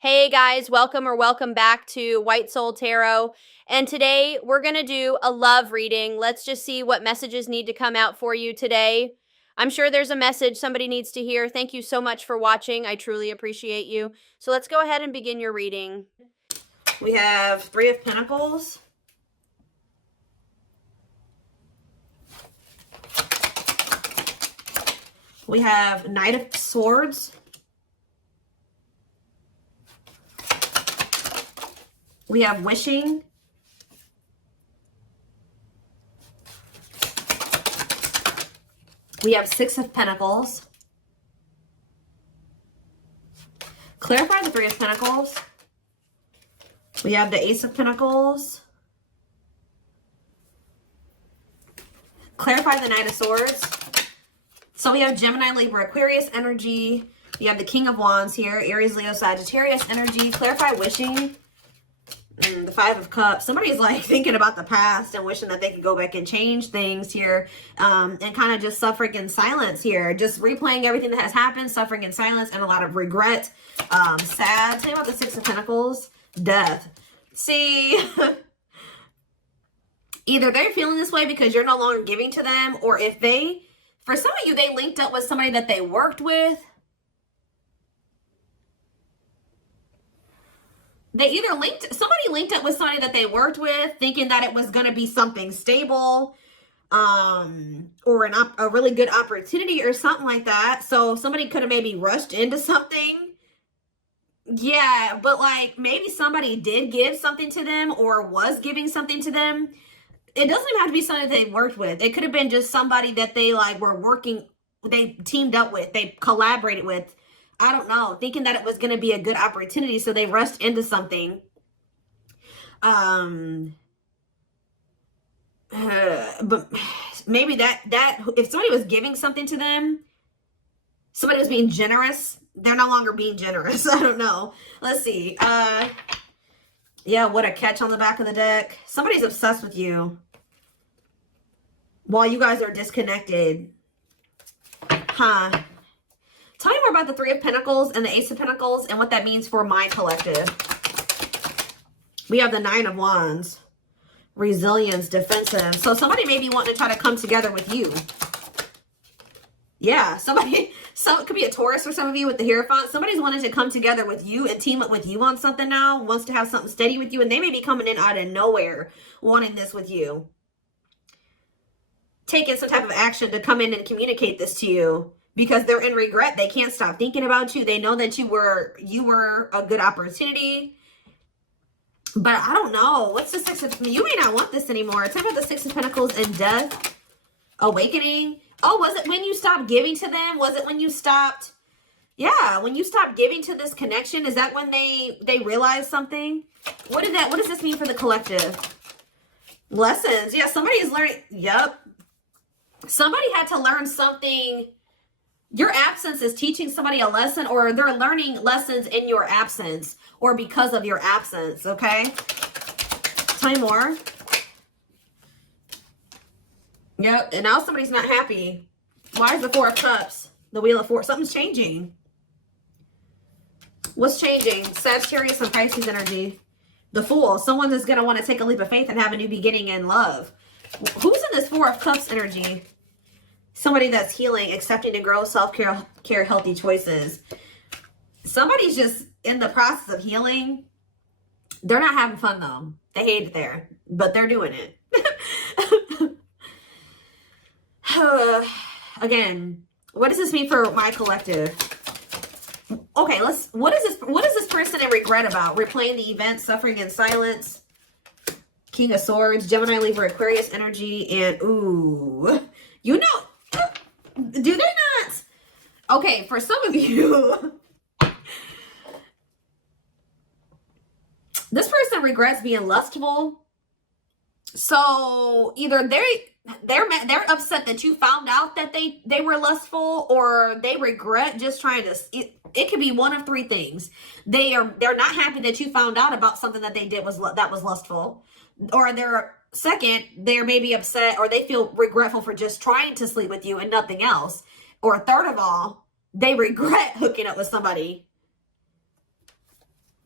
Hey guys, welcome back to White Soul Tarot. And today we're going to do a love reading. Let's just see what messages need to come out for you today. I'm sure there's a message somebody needs to hear. Thank you so much for watching. I truly appreciate you. So let's go ahead and begin your reading. We have Three of Pentacles. We have Knight of Swords. We have Wishing. We have Six of Pentacles. Clarify the Three of Pentacles. We have the Ace of Pentacles. Clarify the Knight of Swords. So we have Gemini, Libra, Aquarius energy. We have the King of Wands here. Aries, Leo, Sagittarius energy. Clarify Wishing. The Five of Cups. Somebody's like thinking about the past and wishing that they could go back and change things here, and kind of just suffering in silence here, just replaying everything that has happened, suffering in silence, and a lot of regret. Sad. Tell me about the Six of Pentacles. Death. See, either they're feeling this way because you're no longer giving to them, or if they, for some of you, they linked up with somebody that they worked with. They either somebody linked up with somebody that they worked with thinking that it was going to be something stable, or a really good opportunity or something like that. So somebody could have maybe rushed into something. Yeah, but like maybe somebody did give something to them or was giving something to them. It doesn't even have to be somebody that they worked with. It could have been just somebody that they like were working, they teamed up with, they collaborated with. I don't know, thinking that it was going to be a good opportunity, so they rushed into something. But maybe that if somebody was giving something to them, somebody was being generous, they're no longer being generous. I don't know. Let's see. Yeah, what a catch on the back of the deck. Somebody's obsessed with you while you guys are disconnected. Huh. Tell me more about the Three of Pentacles and the Ace of Pentacles and what that means for my collective. We have the Nine of Wands. Resilience, defensive. So somebody may be wanting to try to come together with you. Yeah, it could be a Taurus for some of you with the Hierophant. Somebody's wanting to come together with you and team up with you on something now. Wants to have something steady with you. And they may be coming in out of nowhere wanting this with you. Taking some type of action to come in and communicate this to you. Because they're in regret. They can't stop thinking about you. They know that you were a good opportunity. But I don't know. What's the Six of... You may not want this anymore. Talk about the Six of Pentacles and Death. Awakening. Oh, was it when you stopped giving to them? Was it when you stopped... Yeah, when you stopped giving to this connection? Is that when they realized something? What does this mean for the collective? Lessons. Yeah, somebody is learning... Yep. Somebody had to learn something... Your absence is teaching somebody a lesson, or they're learning lessons in your absence or because of your absence, okay? Tell me more. Yep, and now somebody's not happy. Why is the Four of Cups? The Wheel of Fortune. Something's changing. What's changing? Sagittarius and Pisces energy. The Fool. Someone is going to want to take a leap of faith and have a new beginning in love. Who's in this Four of Cups energy? Somebody that's healing, accepting to grow, self-care, healthy choices. Somebody's just in the process of healing. They're not having fun, though. They hate it there, but they're doing it. Again, what does this mean for my collective? Okay, what is this person in regret about? Replaying the event, suffering in silence. King of Swords, Gemini, Libra, Aquarius energy, and ooh, you know... Do they not? Okay, for some of you, this person regrets being lustful. So either they're upset that you found out that they were lustful, or they regret just trying to. It could be one of three things. They're not happy that you found out about something that they did that was lustful, or they're maybe upset, or they feel regretful for just trying to sleep with you and nothing else. Or third of all, they regret hooking up with somebody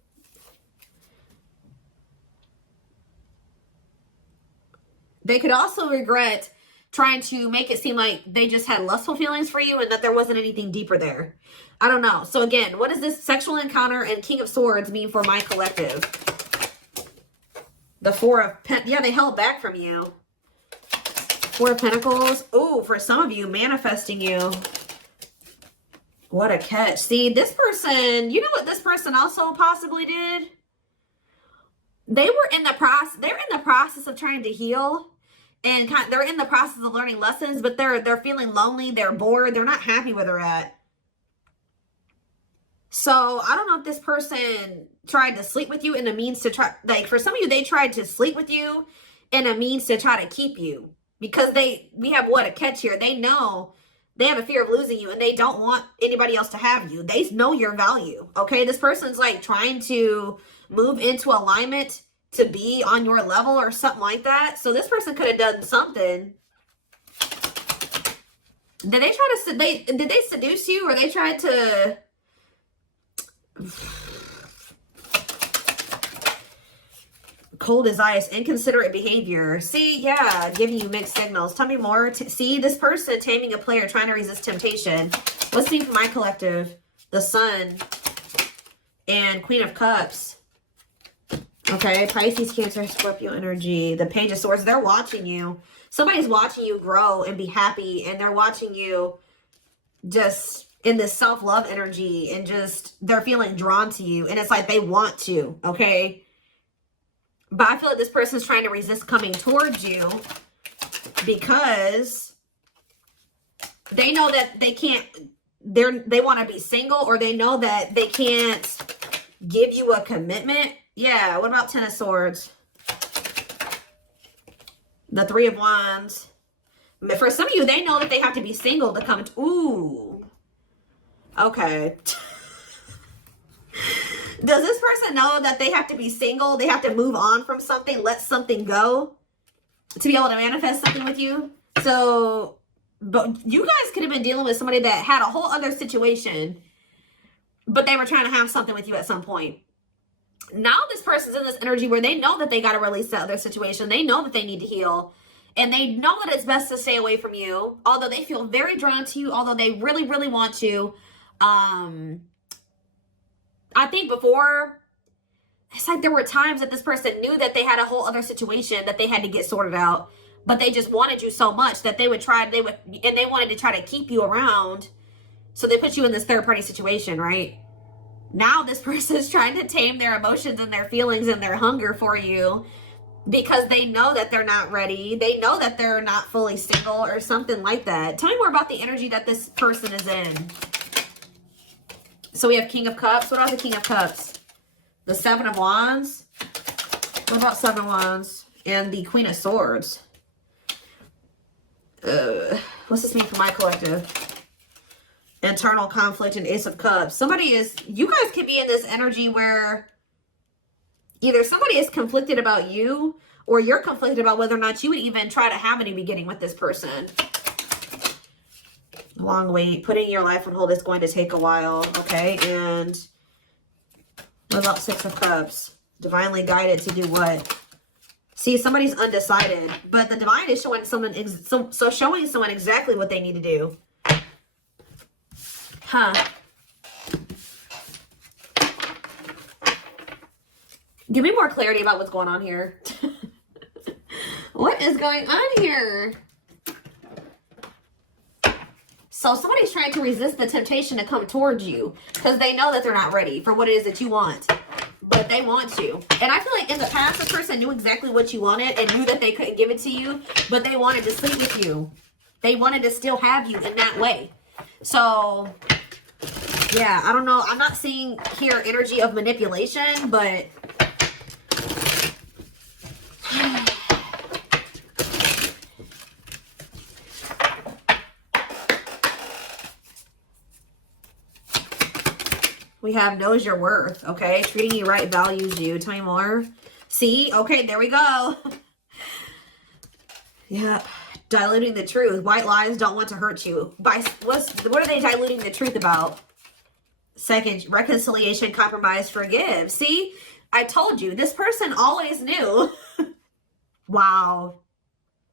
They could also regret trying to make it seem like they just had lustful feelings for you and that there wasn't anything deeper there. I don't know. So again, what does this sexual encounter and King of Swords mean for my collective? The Four of Pentacles. Yeah, they held back from you. Four of Pentacles. Oh, for some of you, manifesting you. What a catch. See, this person, you know what this person also possibly did? They're in the process of trying to heal. And they're in the process of learning lessons, but they're feeling lonely, they're bored, they're not happy where they're at. So I don't know if this person tried to sleep with you in a means to try, like for some of you, they tried to sleep with you in a means to try to keep you. Because we have what, a catch here. They know they have a fear of losing you and they don't want anybody else to have you. They know your value, okay? This person's like trying to move into alignment to be on your level or something like that. So this person could have done something. Did they seduce you, or they tried to cold as ice, inconsiderate behavior? See, yeah, giving you mixed signals. Tell me more. See, this person taming a player, trying to resist temptation. Let's see for my collective. The Sun and Queen of Cups. Okay, Pisces, Cancer, Scorpio energy. The Page of Swords, they're watching you. Somebody's watching you grow and be happy, and they're watching you just in this self-love energy, and just they're feeling drawn to you, and it's like they want to, okay? But I feel like this person's trying to resist coming towards you because they know that they can't, they want to be single, or they know that they can't give you a commitment. Yeah, what about Ten of Swords? The Three of Wands. For some of you, they know that they have to be single to come. Ooh. Okay. Does this person know that they have to be single? They have to move on from something, let something go to be able to manifest something with you? So, but you guys could have been dealing with somebody that had a whole other situation, but they were trying to have something with you at some point. Now this person's in this energy where they know that they got to release that other situation. They know that they need to heal. And they know that it's best to stay away from you. Although they feel very drawn to you. Although they really, really want to. I think before, it's like there were times that this person knew that they had a whole other situation that they had to get sorted out. But they just wanted you so much that they wanted to try to keep you around. So they put you in this third party situation, right? Now this person is trying to tame their emotions and their feelings and their hunger for you because they know that they're not ready. They know that they're not fully single or something like that. Tell me more about the energy that this person is in. So we have King of Cups. What about the King of Cups? The Seven of Wands. What about Seven of Wands? And the Queen of Swords. What's this mean for my collective? Internal conflict and Ace of Cups. You guys could be in this energy where either somebody is conflicted about you, or you're conflicted about whether or not you would even try to have any beginning with this person. Long wait. Putting your life on hold is going to take a while. Okay. And what about Six of Cups? Divinely guided to do what? See, somebody's undecided, but the divine is showing showing someone exactly what they need to do. Huh. Give me more clarity about what's going on here. What is going on here? So somebody's trying to resist the temptation to come towards you because they know that they're not ready for what it is that you want. But they want you. And I feel like in the past, this person knew exactly what you wanted and knew that they couldn't give it to you, but they wanted to sleep with you. They wanted to still have you in that way. So, yeah, I don't know. I'm not seeing here energy of manipulation, but we have knows your worth, okay? Treating you right, values you. Tell me more. See? Okay, there we go. Yeah. Diluting the truth. White lies don't want to hurt you. What are they diluting the truth about? Second, reconciliation, compromise, forgive. See? I told you. This person always knew. Wow.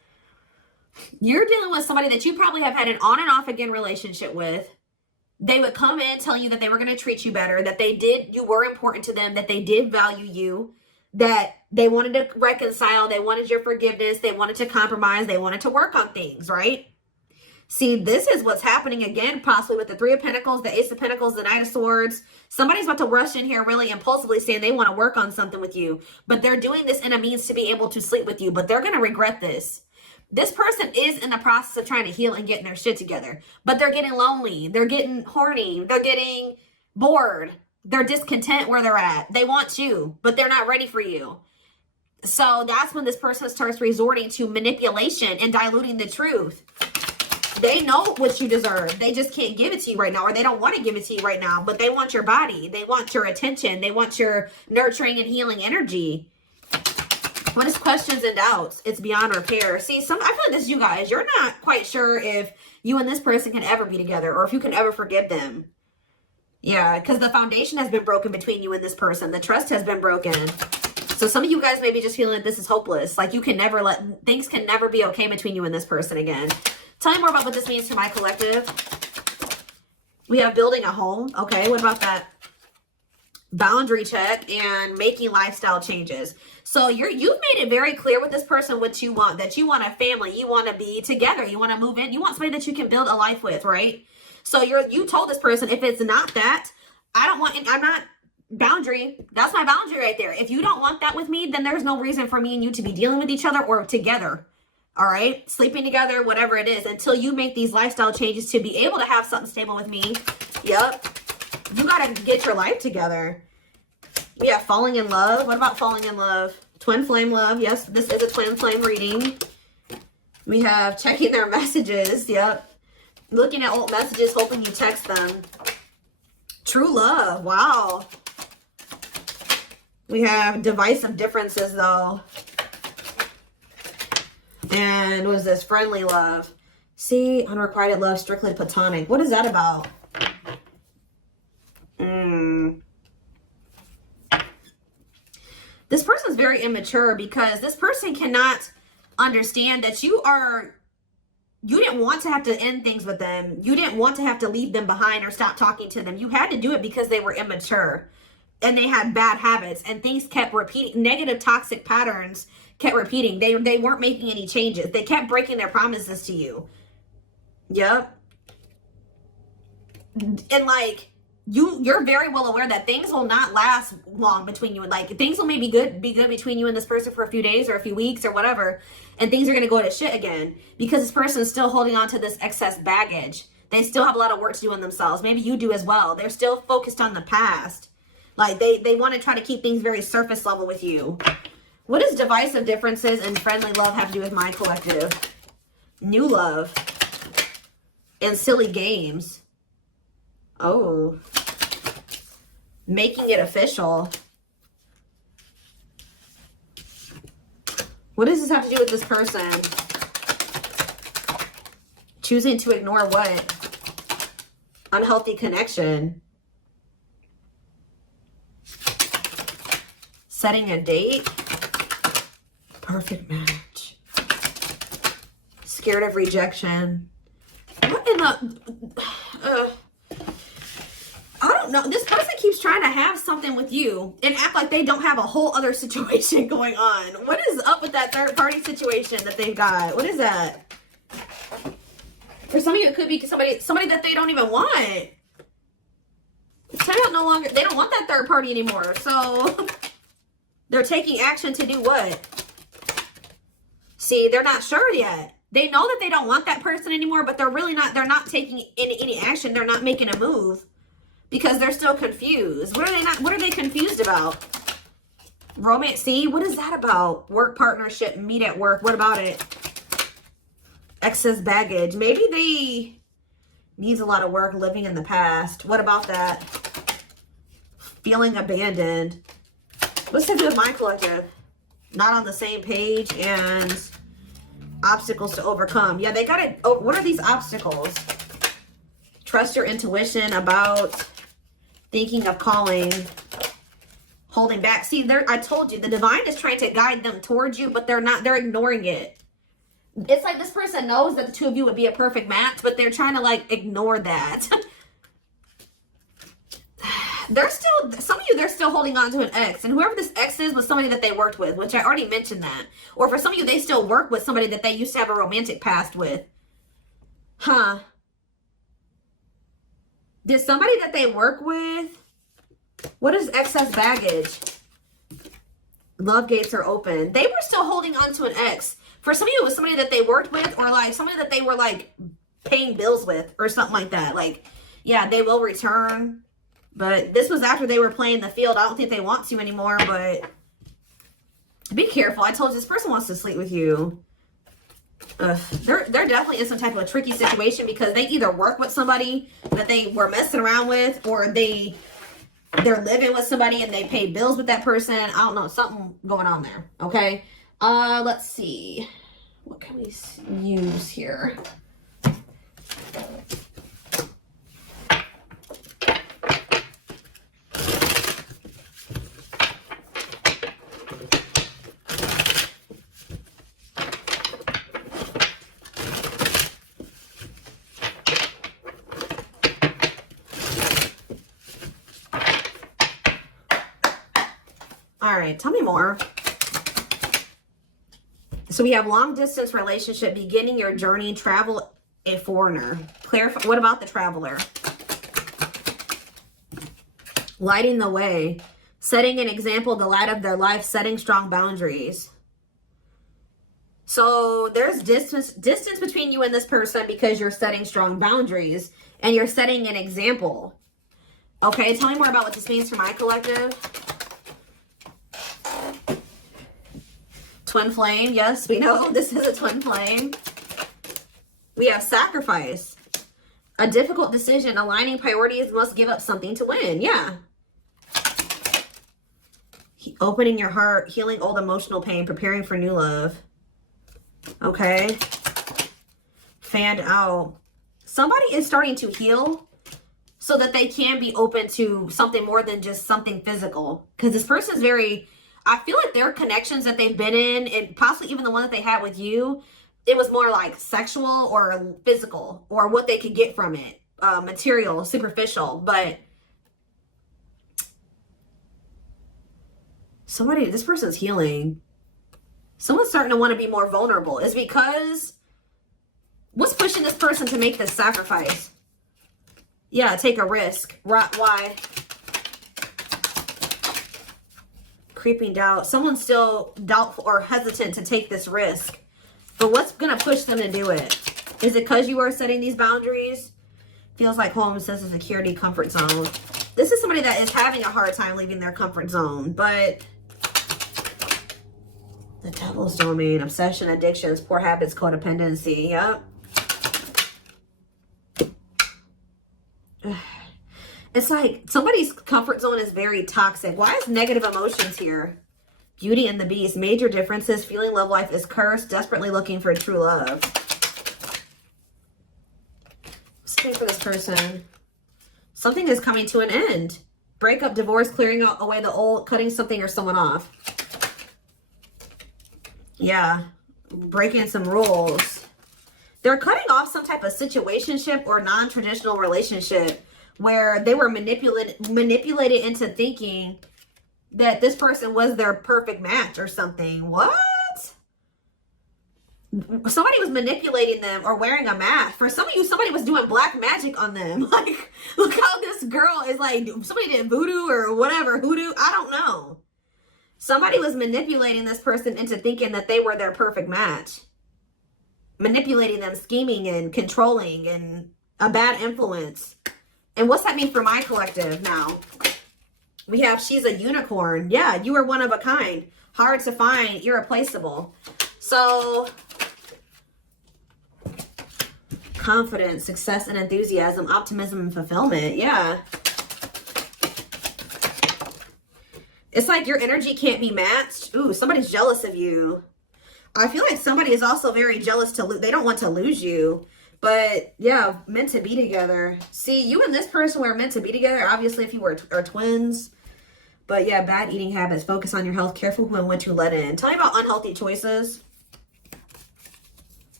You're dealing with somebody that you probably have had an on and off again relationship with. They would come in telling you that they were going to treat you better, that you were important to them, that they did value you, that they wanted to reconcile, they wanted your forgiveness, they wanted to compromise, they wanted to work on things, right? See, this is what's happening again, possibly with the Three of Pentacles, the Ace of Pentacles, the Knight of Swords. Somebody's about to rush in here really impulsively saying they want to work on something with you, but they're doing this in a means to be able to sleep with you, but they're going to regret this. This person is in the process of trying to heal and getting their shit together, but they're getting lonely. They're getting horny. They're getting bored. They're discontent where they're at. They want you, but they're not ready for you. So that's when this person starts resorting to manipulation and diluting the truth. They know what you deserve. They just can't give it to you right now, or they don't want to give it to you right now, but they want your body. They want your attention. They want your nurturing and healing energy. What is questions and doubts? It's beyond repair. See, I feel like this is you guys. You're not quite sure if you and this person can ever be together or if you can ever forgive them. Yeah, because the foundation has been broken between you and this person. The trust has been broken. So some of you guys may be just feeling like this is hopeless. Like you can never things can never be okay between you and this person again. Tell me more about what this means to my collective. We have building a home. Okay, what about that? Boundary check and making lifestyle changes. So you've made it very clear with this person what you want, that you want a family, you want to be together, you want to move in, you want somebody that you can build a life with, right? So you told this person, if it's not that, I'm not boundary. That's my boundary right there. If you don't want that with me, then there's no reason for me and you to be dealing with each other or together. All right, sleeping together, whatever it is, until you make these lifestyle changes to be able to have something stable with me. Yep. You got to get your life together. We have falling in love. What about falling in love? Twin flame love. Yes, this is a twin flame reading. We have checking their messages. Yep. Looking at old messages, hoping you text them. True love. Wow. We have divisive differences, though. And what is this? Friendly love. See, unrequited love, strictly platonic. What is that about? This person's very immature because this person cannot understand that you didn't want to have to end things with them. You didn't want to have to leave them behind or stop talking to them. You had to do it because they were immature and they had bad habits and things kept repeating. Negative toxic patterns kept repeating. They weren't making any changes. They kept breaking their promises to you. Yep. And like, you're very well aware that things will not last long between you, and like things will maybe be good between you and this person for a few days or a few weeks or whatever, and things are going to go to shit again because this person is still holding on to this excess baggage. They still have a lot of work to do in themselves. Maybe you do as well. They're still focused on the past. Like they want to try to keep things very surface level with you. What does divisive differences and friendly love have to do with my collective? New love and silly games. Oh, making it official. What does this have to do with this person? Choosing to ignore what? Unhealthy connection. Setting a date. Perfect match. Scared of rejection. What in the... I don't know. This person keeps trying to have something with you and act like they don't have a whole other situation going on. What is up with that third party situation that they've got? What is that? For some of you, it could be somebody that they don't even want. It's no longer, they don't want that third party anymore. So they're taking action to do what? See, they're not sure yet. They know that they don't want that person anymore, but they're not taking any action. They're not making a move. Because they're still confused. What are they confused about? Romance. See, what is that about? Work partnership, meet at work. What about it? Excess baggage. Maybe they needs a lot of work living in the past. What about that? Feeling abandoned. What's to do with my collective? Not on the same page and obstacles to overcome. Yeah, they got it. Oh, what are these obstacles? Trust your intuition about thinking of calling, holding back. See, I told you, the divine is trying to guide them towards you, but they're not, they're ignoring it. It's like this person knows that the two of you would be a perfect match, but they're trying to like ignore that. They're still, some of you, they're still holding on to an ex. And whoever this ex is was somebody that they worked with, which I already mentioned that. Or for some of you, they still work with somebody that they used to have a romantic past with. Huh. Did somebody that they work with, what is excess baggage? Love gates are open. They were still holding on to an ex. For some of you, it was somebody that they worked with, or like somebody that they were like paying bills with or something like that. Like, yeah, they will return. But this was after they were playing the field. I don't think they want to anymore, but be careful. I told you, this person wants to sleep with you. They're definitely in some type of a tricky situation because they either work with somebody that they were messing around with, or they're living with somebody and they pay bills with that person. I don't know, something going on there. Okay. Let's see. What can we use here? All right, tell me more. So we have long distance relationship, beginning your journey, travel, a foreigner. Clarify, what about the traveler? Lighting the way, setting an example, the light of their life, setting strong boundaries. So there's distance between you and this person because you're setting strong boundaries and you're setting an example. Okay, tell me more about what this means for my collective. Twin flame, yes, we know this is a twin flame. We have sacrifice. A difficult decision, aligning priorities, must give up something to win. Yeah. Opening your heart, healing old emotional pain, preparing for new love. Okay. Fanned out. Somebody is starting to heal so that they can be open to something more than just something physical. Because this person is very... I feel like their connections that they've been in, and possibly even the one that they had with you, it was more like sexual or physical, or what they could get from it. Material, superficial. But somebody, this person's healing. Someone's starting to want to be more vulnerable. Is because, what's pushing this person to make this sacrifice? Yeah, take a risk. Why? Creeping doubt. Someone's still doubtful or hesitant to take this risk. But what's going to push them to do it? Is it because you are setting these boundaries? Feels like home, sense of security, comfort zone. This is somebody that is having a hard time leaving their comfort zone. But the devil's domain, obsession, addictions, poor habits, codependency. Yep. It's like somebody's comfort zone is very toxic. Why is negative emotions here? Beauty and the Beast. Major differences. Feeling love life is cursed. Desperately looking for true love. What's the name for this person? Something is coming to an end. Breakup, divorce, clearing away the old, cutting something or someone off. Yeah. Breaking some rules. They're cutting off some type of situationship or non-traditional relationship where they were manipulated into thinking that this person was their perfect match or something. What? Somebody was manipulating them or wearing a mask. For some of you, somebody was doing black magic on them. Like, look how this girl is like, somebody did voodoo or whatever, hoodoo. I don't know. Somebody was manipulating this person into thinking that they were their perfect match. Manipulating them, scheming and controlling and a bad influence. And what's that mean for my collective now? We have, she's a unicorn. Yeah, you are one of a kind. Hard to find, irreplaceable. So, confidence, success and enthusiasm, optimism and fulfillment. Yeah. It's like your energy can't be matched. Ooh, somebody's jealous of you. I feel like somebody is also very jealous to lose. They don't want to lose you. But yeah, meant to be together. See, you and this person were meant to be together. Obviously, if you are twins. But yeah, bad eating habits. Focus on your health. Careful who and when to let in. Tell me about unhealthy choices.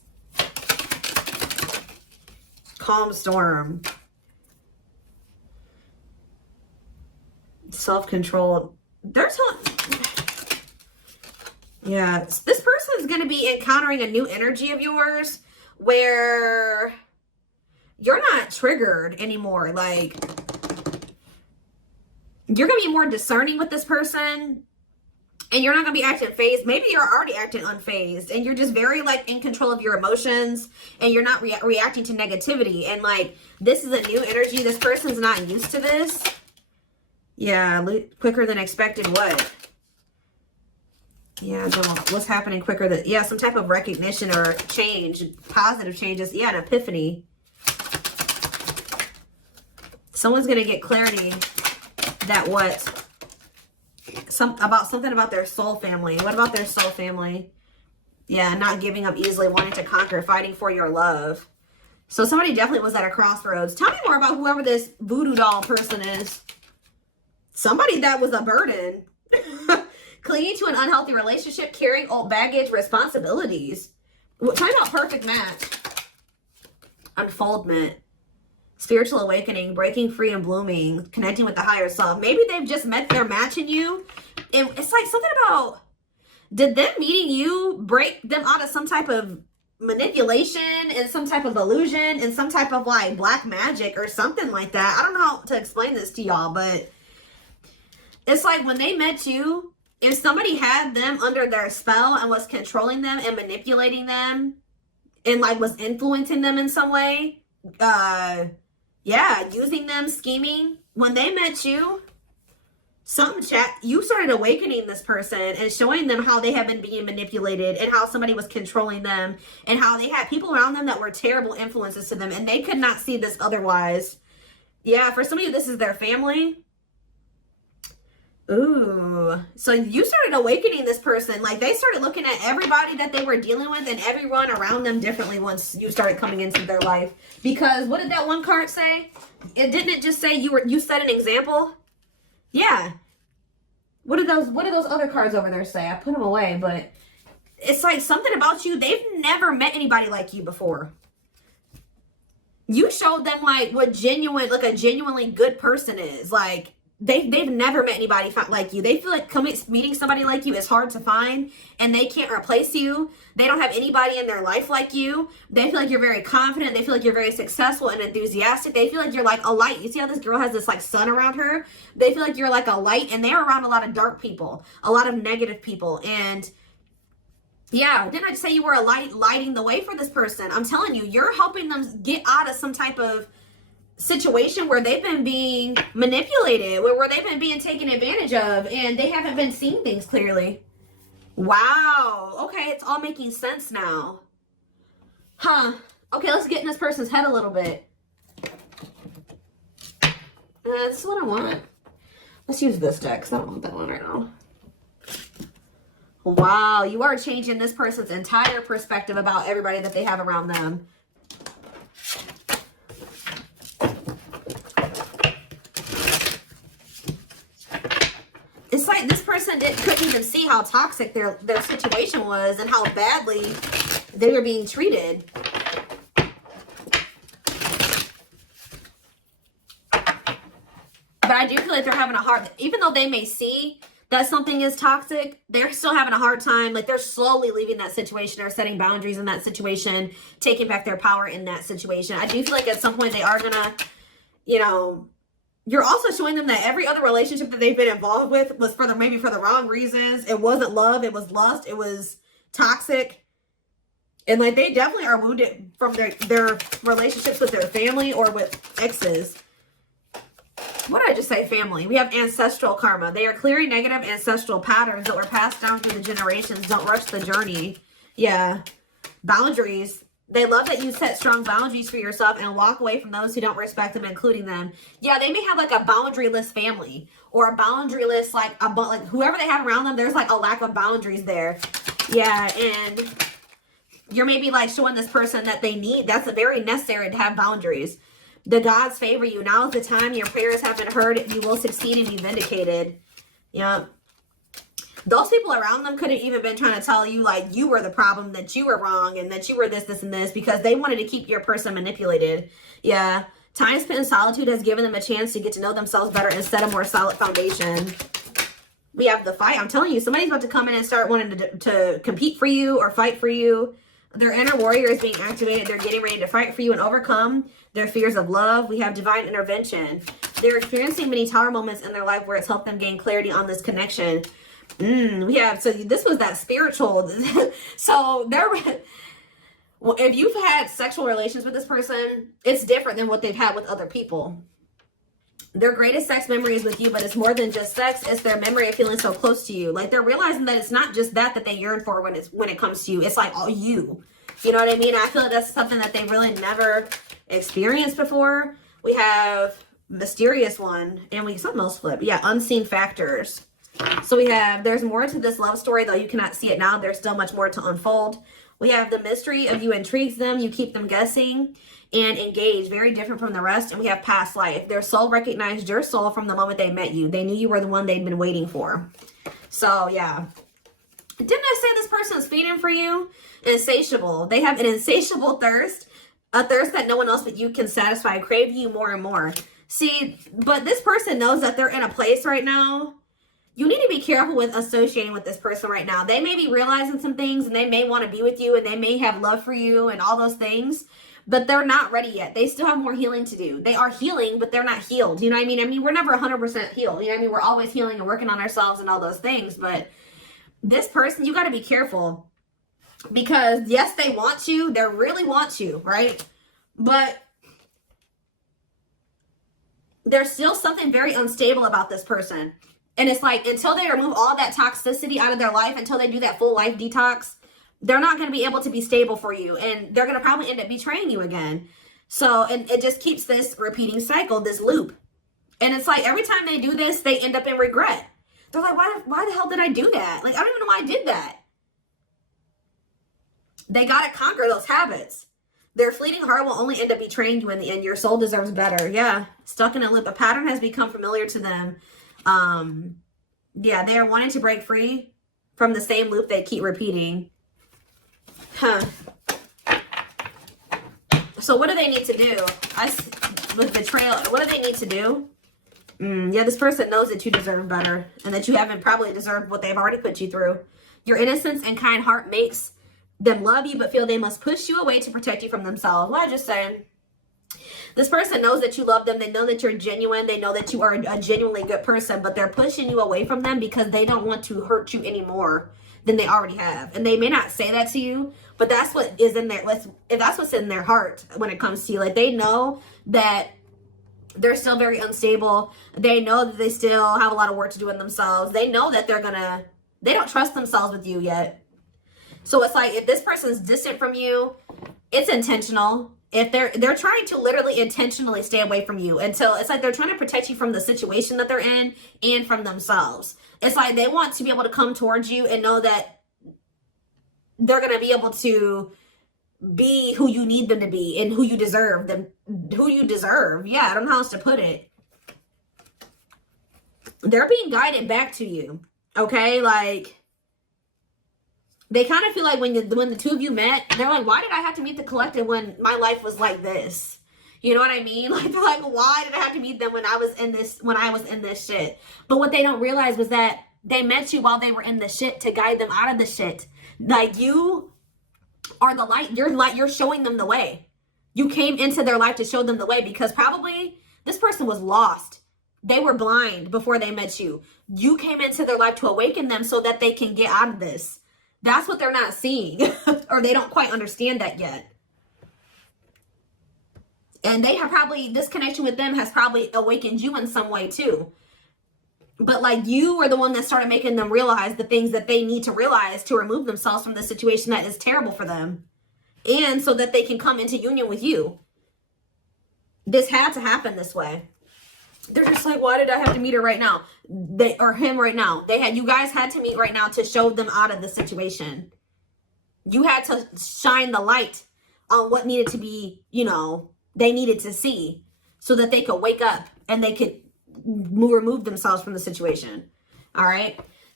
calm storm. Self-control. Yeah, this person is going to be encountering a new energy of yours where you're not triggered anymore. Like, you're going to be more discerning with this person, and you're not going to be acting phased. Maybe you're already acting unfazed, and you're just very, like, in control of your emotions, and you're not reacting to negativity. And, like, this is a new energy. This person's not used to this. Yeah, quicker than expected. What? Yeah, what's happening quicker than... Yeah, some type of recognition or change. Positive changes. Yeah, an epiphany. Someone's going to get clarity that what... something about their soul family. What about their soul family? Yeah, not giving up easily, wanting to conquer, fighting for your love. So somebody definitely was at a crossroads. Tell me more about whoever this voodoo doll person is. Somebody that was a burden. Clinging to an unhealthy relationship, carrying old baggage, responsibilities. Tell me about perfect match. Unfoldment. Spiritual awakening, breaking free and blooming, connecting with the higher self. Maybe they've just met their match in you. And it's like something about, did them meeting you break them out of some type of manipulation and some type of illusion and some type of like black magic or something like that? I don't know how to explain this to y'all, but it's like when they met you, if somebody had them under their spell and was controlling them and manipulating them and like was influencing them in some way, yeah, using them, scheming, when they met you, you started awakening this person and showing them how they have been being manipulated and how somebody was controlling them and how they had people around them that were terrible influences to them and they could not see this otherwise. Yeah, for some of you, this is their family. Ooh, so you started awakening this person. Like, they started looking at everybody that they were dealing with and everyone around them differently once you started coming into their life. Because what did that one card say? Didn't just say you set an example? Yeah. What did those other cards over there say? I put them away, but it's like something about you. They've never met anybody like you before. You showed them like what a genuinely good person is. Like, They've never met anybody like you. They feel like meeting somebody like you is hard to find, and they can't replace you. They don't have anybody in their life like you. They feel like you're very confident. They feel like you're very successful and enthusiastic. They feel like you're like a light. You see how this girl has this like sun around her? They feel like you're like a light, and they're around a lot of dark people, a lot of negative people. And yeah, didn't I just say you were a light, lighting the way for this person? I'm telling you, you're helping them get out of some type of situation where they've been being manipulated, where they've been being taken advantage of, and they haven't been seeing things clearly. Wow. Okay, it's all making sense now. Huh. Okay, let's get in this person's head a little bit. This is what I want. Let's use this deck because I don't want that one right now. Wow, you are changing this person's entire perspective about everybody that they have around them. It's like this person couldn't even see how toxic their situation was and how badly they were being treated. But I do feel like they're having a hard, even though they may see that something is toxic, they're still having a hard time. Like, they're slowly leaving that situation or setting boundaries in that situation, taking back their power in that situation. I do feel like at some point they are gonna, you know, you're also showing them that every other relationship that they've been involved with was maybe for the wrong reasons. It wasn't love. It was lust. It was toxic. And like, they definitely are wounded from their relationships with their family or with exes. What did I just say? Family. We have ancestral karma. They are clearing negative ancestral patterns that were passed down through the generations. Don't rush the journey. Yeah. Boundaries. They love that you set strong boundaries for yourself and walk away from those who don't respect them, including them. Yeah, they may have like a boundaryless family or a boundaryless, like whoever they have around them, there's like a lack of boundaries there. Yeah, and you're maybe like showing this person that they need. That's very necessary to have boundaries. The gods favor you. Now is the time. Your prayers have been heard. You will succeed and be vindicated. Yeah. Those people around them could have even been trying to tell you like you were the problem, that you were wrong, and that you were this, this, and this, because they wanted to keep your person manipulated. Yeah. Time spent in solitude has given them a chance to get to know themselves better and set a more solid foundation. We have the fight. I'm telling you, somebody's about to come in and start wanting to compete for you or fight for you. Their inner warrior is being activated. They're getting ready to fight for you and overcome their fears of love. We have divine intervention. They're experiencing many tower moments in their life where it's helped them gain clarity on this connection. We have, so this was that spiritual. So if you've had sexual relations with this person, it's different than what they've had with other people. Their greatest sex memory is with you, but it's more than just sex. It's their memory of feeling so close to you. Like they're realizing that it's not just that they yearn for when it comes to you. It's like all you. You know what I mean? I feel like that's something that they really never experienced before. We have mysterious one, and something else flipped. Yeah, unseen factors. So we have, there's more to this love story, though you cannot see it now. There's still much more to unfold. We have the mystery of you intrigues them. You keep them guessing and engaged. Very different from the rest. And we have past life. Their soul recognized your soul from the moment they met you. They knew you were the one they'd been waiting for. So, yeah. Didn't I say this person is feeding for you? Insatiable. They have an insatiable thirst. A thirst that no one else but you can satisfy. Crave you more and more. See, but this person knows that they're in a place right now. You need to be careful with associating with this person right now. They may be realizing some things, and they may want to be with you, and they may have love for you and all those things, but they're not ready yet. They still have more healing to do. They are healing, but they're not healed. You know what I mean? I mean, we're never 100% healed. You know what I mean? We're always healing and working on ourselves and all those things, but this person, you got to be careful, because yes, they want you. They really want you, right? But there's still something very unstable about this person. And it's like, until they remove all that toxicity out of their life, until they do that full life detox, they're not going to be able to be stable for you. And they're going to probably end up betraying you again. So, and it just keeps this repeating cycle, this loop. And it's like, every time they do this, they end up in regret. They're like, why the hell did I do that? Like, I don't even know why I did that. They got to conquer those habits. Their fleeting heart will only end up betraying you in the end. Your soul deserves better. Yeah. Stuck in a loop. A pattern has become familiar to them. Yeah, they are wanting to break free from the same loop they keep repeating. So what do they need to do? With betrayal, what do they need to do? Yeah, this person knows that you deserve better, and that you haven't probably deserved what they've already put you through. Your innocence and kind heart makes them love you, but feel they must push you away to protect you from themselves. What I just saying? This person knows that you love them. They know that you're genuine. They know that you are a genuinely good person, but they're pushing you away from them because they don't want to hurt you any more than they already have. And they may not say that to you, but that's what is in their, if that's what's in their heart when it comes to you. Like, they know that they're still very unstable. They know that they still have a lot of work to do in themselves. They know that they don't trust themselves with you yet. So it's like, if this person's distant from you, it's intentional. If they're trying to literally intentionally stay away from you until it's like they're trying to protect you from the situation that they're in and from themselves. It's like they want to be able to come towards you and know that they're going to be able to be who you need them to be and who you deserve them, who you deserve. Yeah, I don't know how else to put it. They're being guided back to you. Okay, like, they kind of feel like when the two of you met, they're like, why did I have to meet the collective when my life was like this? You know what I mean? Like, they're like, why did I have to meet them when I was in this shit? But what they don't realize was that they met you while they were in the shit to guide them out of the shit. Like, you are the light. You're showing them the way. You came into their life to show them the way, because probably this person was lost. They were blind before they met you. You came into their life to awaken them so that they can get out of this. That's what they're not seeing, or they don't quite understand that yet. And they have probably, this connection with them has probably awakened you in some way too. But like, you were the one that started making them realize the things that they need to realize to remove themselves from the situation that is terrible for them. And so that they can come into union with you. This had to happen this way. They're just like, why did I have to meet her right now? Or him right now. You guys had to meet right now to show them out of the situation. You had to shine the light on what needed to be, they needed to see, so that they could wake up and they could remove themselves from the situation. All right.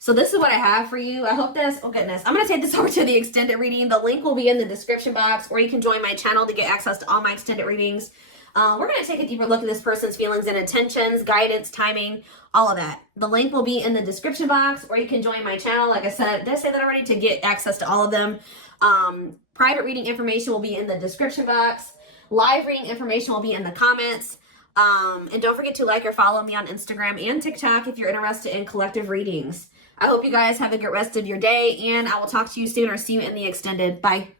So this is what I have for you. I hope this, oh goodness, I'm going to take this over to the extended reading. The link will be in the description box, or you can join my channel to get access to all my extended readings. We're going to take a deeper look at this person's feelings and intentions, guidance, timing, all of that. The link will be in the description box, or you can join my channel. Like I said, did I say that already? To get access to all of them. Private reading information will be in the description box. Live reading information will be in the comments. And don't forget to like or follow me on Instagram and TikTok if you're interested in collective readings. I hope you guys have a good rest of your day, and I will talk to you soon or see you in the extended. Bye.